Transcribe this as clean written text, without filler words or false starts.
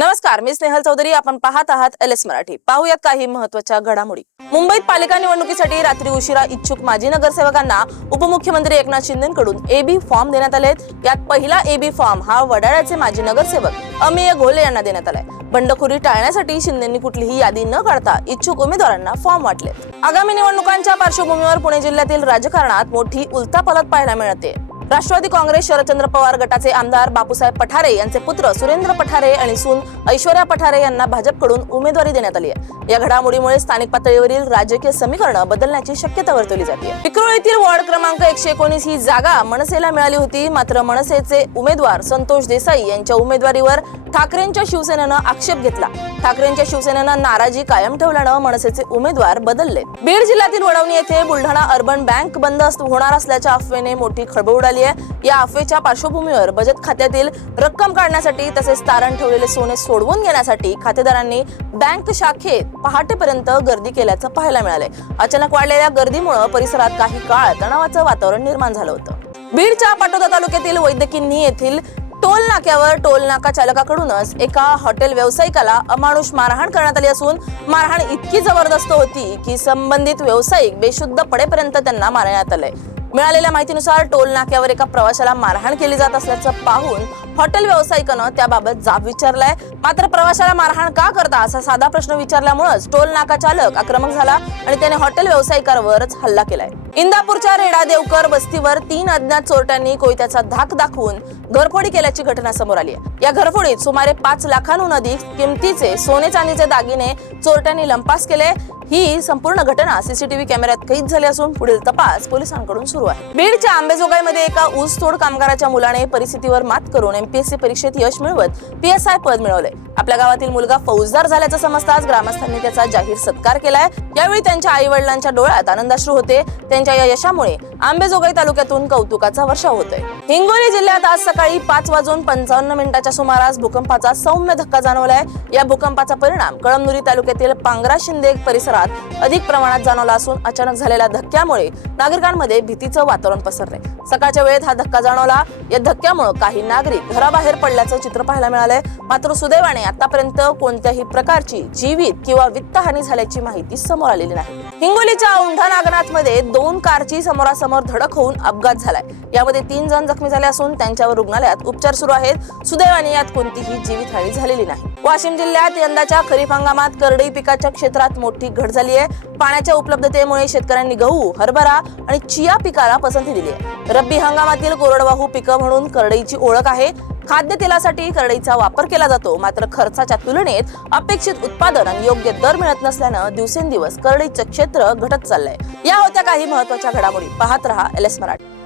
नमस्कार, मी स्नेहल चौधरी. आपण पाहत आहात LS मराठी. पाहूयात काही महत्त्वाच्या घडामोडी. मुंबईत पालिका निवडणुकीसाठी रात्री उशिरा इच्छुक माजी नगरसेवकांना उपमुख्यमंत्री एकनाथ शिंदेंकडून AB फॉर्म देण्यात आलेत. यात पहिला AB फॉर्म हा वडाळ्याचे माजी नगरसेवक अमेय घोले यांना देण्यात आलाय. बंडखोरी टाळण्यासाठी शिंदेंनी कुठलीही यादी न काढता इच्छुक उमेदवारांना फॉर्म वाटले. आगामी निवडणुकांच्या पार्श्वभूमीवर पुणे जिल्ह्यातील राजकारणात मोठी उलथापालथ पाहायला मिळते. राष्ट्रवादी काँग्रेस शरदचंद्र पवार गटाचे आमदार बापूसाहेब पठारे यांचे पुत्र सुरेंद्र पठारे आणि सून ऐश्वर्या पठारे यांना भाजपकडून उमेदवारी देण्यात आली आहे. या घडामोडीमुळे स्थानिक पातळीवरील राजकीय समीकरण बदलण्याची शक्यता वर्तवली जाते. विक्रोळीतील वॉर्ड क्रमांक 119 ही जागा मनसेला मिळाली होती. मात्र मनसेचे उमेदवार संतोष देसाई यांच्या उमेदवारीवर ठाकरेंच्या शिवसेनेनं आक्षेप घेतला. ठाकरेंच्या शिवसेनेनं नाराजी कायम ठेवल्यानं मनसेचे उमेदवार बदलले. बीड जिल्ह्यातील वडवणी येथे बुलढाणा अर्बन बँक बंद होणार असल्याच्या अफवेने मोठी खळबळ उडाली. या अफवेच्या पार्श्वभूमीवर बचत खात्यातील रक्कम काढण्यासाठी तसेच तारण ठेवलेले सोने सोडवून घेण्यासाठी खातेदारांनी बँक शाखेत पहाटेपर्यंत गर्दी केल्याचं पाहायला मिळालंय. अचानक वाढलेल्या गर्दीमुळे परिसरात काही काळ तणावाचं वातावरण निर्माण झालं होतं. बीडच्या पाटोदा तालुक्यातील वैद्यकिन्ही येथील टोल नाक्यावर टोल नाका चालकाकडूनच एका हॉटेल व्यावसायिकाला अमानुष मारहाण करण्यात आली असून मारहाण इतकी जबरदस्त होती की संबंधित व्यावसायिक बेशुद्ध पडेपर्यंत त्यांना मारण्यात आलंय. मिळालेल्या माहितीनुसार टोल नाक्यावर एका प्रवाशाला मारहाण केली जात असल्याचं पाहून हॉटेल व्यावसायिकानं त्याबाबत जाब विचारलाय. मात्र प्रवाशाला मारहाण का करता असा साधा प्रश्न विचारल्यामुळेच टोल नाका चालक आक्रमक झाला आणि त्याने हॉटेल व्यावसायिकावरच हल्ला केलाय. इंदापूरच्या रेडा देवकर बस्तीवर 3 अज्ञात चोरट्यांनी कोयत्याचा धाक दाखवून घरफोडी केल्याची घटना समोर आली आहे. या घरफोडीत सुमारे 5 लाखांहून अधिक किमतीचे सोने चांदीचे दागिने चोरट्यांनी लंपास केले. ही संपूर्ण घटना CCTV कॅमेऱ्यात कैद झाली असून पुढील तपास पोलिसांकडून सुरू आहे. बीडच्या आंबेजोगाईमध्ये एका ऊसतोड कामगाराच्या मुलाने परिस्थितीवर मात करून MPSC परीक्षेत यश मिळवत PSI पद मिळवले. आपल्या गावातील मुलगा फौजदार झाल्याचं समजताच ग्रामस्थांनी त्याचा जाहीर सत्कार केलाय. यावेळी त्यांच्या आई वडिलांच्या डोळ्यात आनंदाश्रू होते. त्यांच्या या यशामुळे आंबेजोगाई तालुक्यातून कौतुकाचा वर्षाव होतोय. हिंगोली जिल्ह्यात आज सकाळी 5:55 सुमारास भूकंपाचा सौम्य धक्का जाणवलाय. या भूकंपाचा परिणाम कळमनुरी तालुक्यातील पांगरा शिंदे परिसरात अधिक प्रमाणात जाणवला असून अचानक झालेल्या धक्क्यामुळे नागरिकांमध्ये भीतीचं वातावरण पसरलंय. सकाळच्या वेळेत हा धक्का जाणवला. या धक्क्यामुळे काही नागरिक घराबाहेर पडल्याचं चित्र पाहायला मिळालंय. मात्र सुदैवाने आतापर्यंत कोणत्याही प्रकारची जीवित किंवा वित्तहानी झाल्याची माहिती समोर आलेली नाही. हिंगोलीच्या औंढा नागनाथमध्ये 2 कारची समोरासमोर धडक होऊन अपघात झालाय. यामध्ये 3 जण जखमी झाले असून त्यांच्यावर रुग्णालयात उपचार सुरू आहेत. सुदैवाने यात कोणतीही जीवितहानी झालेली नाही. वाशिम जिल्ह्यात यंदाच्या खरीप हंगामात करडई पिकाच्या क्षेत्रात मोठी घट झाली आहे. पाण्याच्या उपलब्धतेमुळे शेतकऱ्यांनी गहू, हरभरा आणि चिया पिकाला पसंती दिली आहे. रब्बी हंगामातील कोरडवाहू पिकं म्हणून करडईची ओळख आहे. खाद्यतेलासाठी करडईचा वापर केला जातो. मात्र खर्चाच्या तुलनेत अपेक्षित उत्पादन आणि योग्य दर मिळत नसल्यानं दिवसेंदिवस करडईचं क्षेत्र घटत चाललंय. या होत्या काही महत्त्वाच्या घडामोडी. पाहत रहा LS मराठी.